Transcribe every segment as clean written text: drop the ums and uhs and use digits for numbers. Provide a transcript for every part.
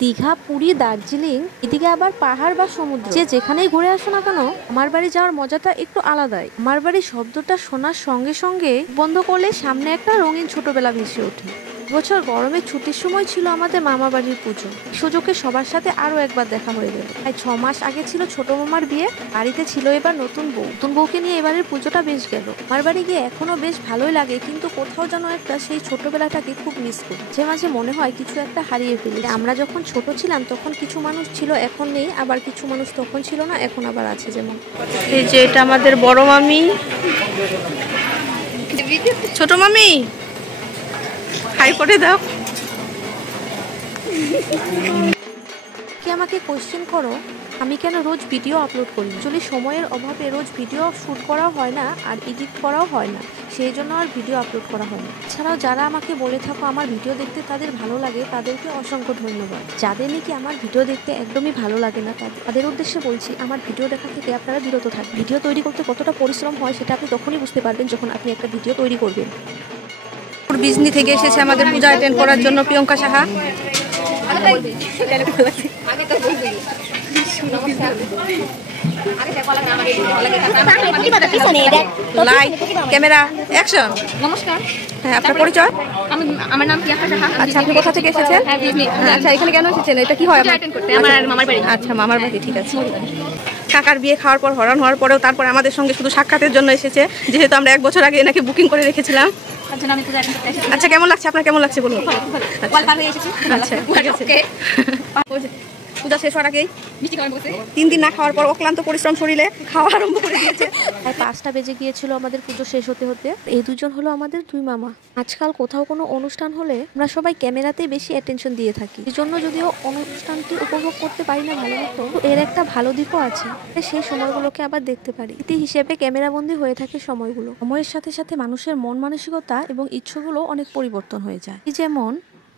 দীঘা, পুরী, দার্জিলিং, এদিকে আবার পাহাড় বা সমুদ্র, যে যেখানেই ঘুরে আসো না কেন, আমার বাড়ি যাওয়ার মজাটা একটু আলাদাই। আমার বাড়ির শব্দটা শোনার সঙ্গে সঙ্গে বন্ধ করলে সামনে একটা রঙিন ছোটবেলা ভেসে ওঠে। বছর গরমের ছুটির সময় ছিল আমাদের মামা বাড়ির পুজো। সুযোগে সবার সাথে আরো একবার দেখা হয়ে গেল। প্রায় 6 মাস আগে ছিল ছোট মামার বিয়ে, বাড়িতে ছিল এবার নতুন বউ। নতুন বউকে নিয়ে এবারের পুজোটা বেশ গেল। আমার বাড়ি গিয়ে এখনো বেশ ভালোই লাগে, কিন্তু কোথাও যেন একটা সেই ছোটবেলাটাকে খুব মিস করি। যে মাঝে মনে হয় কিছু একটা হারিয়ে ফেলি। আমরা যখন ছোট ছিলাম তখন কিছু মানুষ ছিল, এখন নেই, আবার কিছু মানুষ তখন ছিল না, এখন আবার আছে। যেমন এই যে এটা আমাদের বড় মামি, ছোট মামি হাই করে দাও। কি আমাকে কোয়েশ্চেন করো আমি কেন রোজ ভিডিও আপলোড করি? আসলে সময়ের অভাবে রোজ ভিডিও শ্যুট করাও হয় না আর এডিট করাও হয় না, সেই জন্য আর ভিডিও আপলোড করা হয় না। এছাড়াও যারা আমাকে বলে থাকো আমার ভিডিও দেখতে তাদের ভালো লাগে, তাদেরকে অসংখ্য ধন্যবাদ। যাদের নাকি আমার ভিডিও দেখতে একদমই ভালো লাগে না, তাদের উদ্দেশ্যে বলছি আমার ভিডিও দেখা থেকে আপনারা বিরত থাকবেন। ভিডিও তৈরি করতে কতটা পরিশ্রম হয় সেটা আপনি তখনই বুঝতে পারবেন যখন আপনি একটা ভিডিও তৈরি করবেন। বিজনি থেকে এসেছে আমাদের পূজা অ্যাটেন্ড করার জন্য Priyanka Saha. Light, camera, action. নমস্কার। হ্যাঁ, আপনার পরিচয়? আমার নাম প্রিয়াঙ্কা সাহা। আচ্ছা, আপনি কোথা থেকে এসেছেন? আচ্ছা, এখানে কেন এসেছেন? এটা কি হয়? আমার মামার বাড়ি। আচ্ছা, মামার বাড়ি, ঠিক আছে। কাকার বিয়ে খাওয়ার পর, হরণ হওয়ার পরেও তারপরে আমাদের সঙ্গে শুধু সাক্ষাতের জন্য এসেছে, যেহেতু আমরা 1 বছর আগে এনাকে বুকিং করে রেখেছিলাম। আচ্ছা, কেমন লাগছে? আপনার কেমন লাগছে বলুন। আচ্ছা, ঠিক আছে। পূজা শেষ হওয়ার আগেই 3 দিন না খাওয়ার পর অক্লান্ত পরিশ্রম শরীরে খাওয়া আরম্ভ করে দিয়েছে। প্রায় 5টা বেজে গিয়েছিল আমাদের পুজো শেষ হতে হতে। এই দুজন হলো আমাদের 2 মামা। আজকাল কোথাও কোনো অনুষ্ঠান হলে আমরা সবাই ক্যামেরাতেই বেশি অ্যাটেনশন দিয়ে থাকি। এই জন্য যদিও অনুষ্ঠানটি উপভোগ করতে পারি না ভালো মতো, এর একটা ভালো দিকও আছে, সেই সময়গুলোকে আবার দেখতে পারি। স্মৃতি হিসেবে ক্যামেরাবন্দি হয়ে থাকে সময়গুলো। সময়ের সাথে সাথে মানুষের মন মানসিকতা এবং ইচ্ছাগুলো অনেক পরিবর্তন হয়ে যায়। যেমন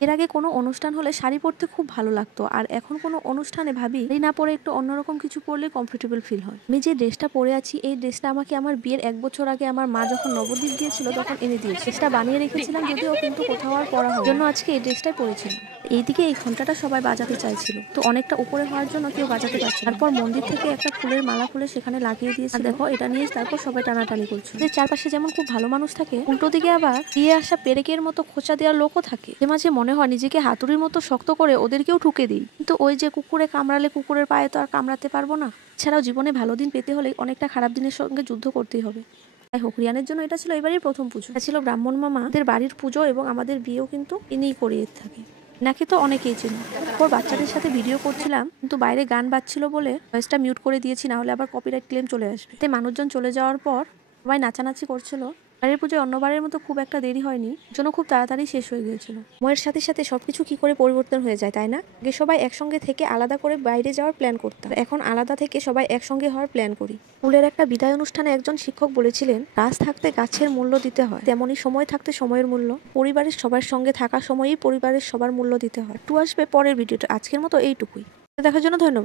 এর আগে কোনো অনুষ্ঠান হলে শাড়ি পরতে খুব ভালো লাগতো, আর এখন কোনো অনুষ্ঠানে ভাবি শাড়ি না পরে একটু অন্যরকম কিছু পরলে কমফোর্টেবল ফিল হয়। আমি যে ড্রেসটা পরে আছি, এই ড্রেসটা আমাকে আমার বিয়ের 1 বছর আগে আমার মা যখন নবদ্বীপ গিয়েছিল তখন এনে দিয়েছে। ড্রেসটা বানিয়ে রেখেছিলাম যদিও, কিন্তু কোথাও আর পরা হয় জন্য আজকে এই ড্রেসটাই পরেছিলাম। এইদিকে এই ঘন্টাটা সবাই বাজাতে চাইছিল, তো অনেকটা উপরে হওয়ার জন্য কেউ বাজাতে পারছে। তারপর মন্দির থেকে একটা ফুলের মালা খুলে সেখানে লাগিয়ে দিয়েছে। দেখো এটা নিয়ে তারপর সবাই টানাটানি করছে। চারপাশে যেমন খুব ভালো মানুষ থাকে, উল্টো দিকে আবার দিয়ে আসা পেরেকের মতো খোঁচা দেওয়ার লোকও থাকে। যে মাঝে মনে হয় নিজেকে হাতুড়ির মতো শক্ত করে ওদেরকেও ঠুকে দিই, কিন্তু ওই যে কুকুরে কামড়ালে কুকুরের পায়ে তো আর কামড়াতে পারবো না। এছাড়াও জীবনে ভালো দিন পেতে হলে অনেকটা খারাপ দিনের সঙ্গে যুদ্ধ করতেই হবে। তাই হোক, রিয়ানের জন্য এটা ছিল এবারই প্রথম পুজো। এটা ছিল ব্রাহ্মণ মামাদের বাড়ির পুজো এবং আমাদের বিয়েও কিন্তু ইনিই করিয়ে থাকে। নাকি তো অনেকেই ছিল। ওর বাচ্চাদের সাথে ভিডিও করছিলাম, কিন্তু বাইরে গান বাজছিল বলে ভয়েসটা মিউট করে দিয়েছি, না হলে আবার কপিরাইট ক্লেম চলে আসবে। তাই মানুষজন চলে যাওয়ার পর সবাই নাচানাচি করছিল। বাড়ির পুজোয় অন্যবারের মতো খুব একটা দেরি হয়নি, জন্য খুব তাড়াতাড়ি শেষ হয়ে গিয়েছিল। সময়ের সাথে সাথে সবকিছু কি করে পরিবর্তন হয়ে যায়, তাই না? আগে সবাই একসঙ্গে থেকে আলাদা করে বাইরে যাওয়ার প্ল্যান করতাম, এখন আলাদা থেকে সবাই একসঙ্গে হওয়ার প্ল্যান করি। স্কুলের একটা বিদায় অনুষ্ঠানে একজন শিক্ষক বলেছিলেন, গাছ থাকতে গাছের মূল্য দিতে হয়, তেমনি সময় থাকতে সময়ের মূল্য। পরিবারের সবার সঙ্গে থাকা সময়েই পরিবারের সবার মূল্য দিতে হয়। আসবে পরের ভিডিওটা। আজকের মতো এইটুকুই। দেখার জন্য ধন্যবাদ।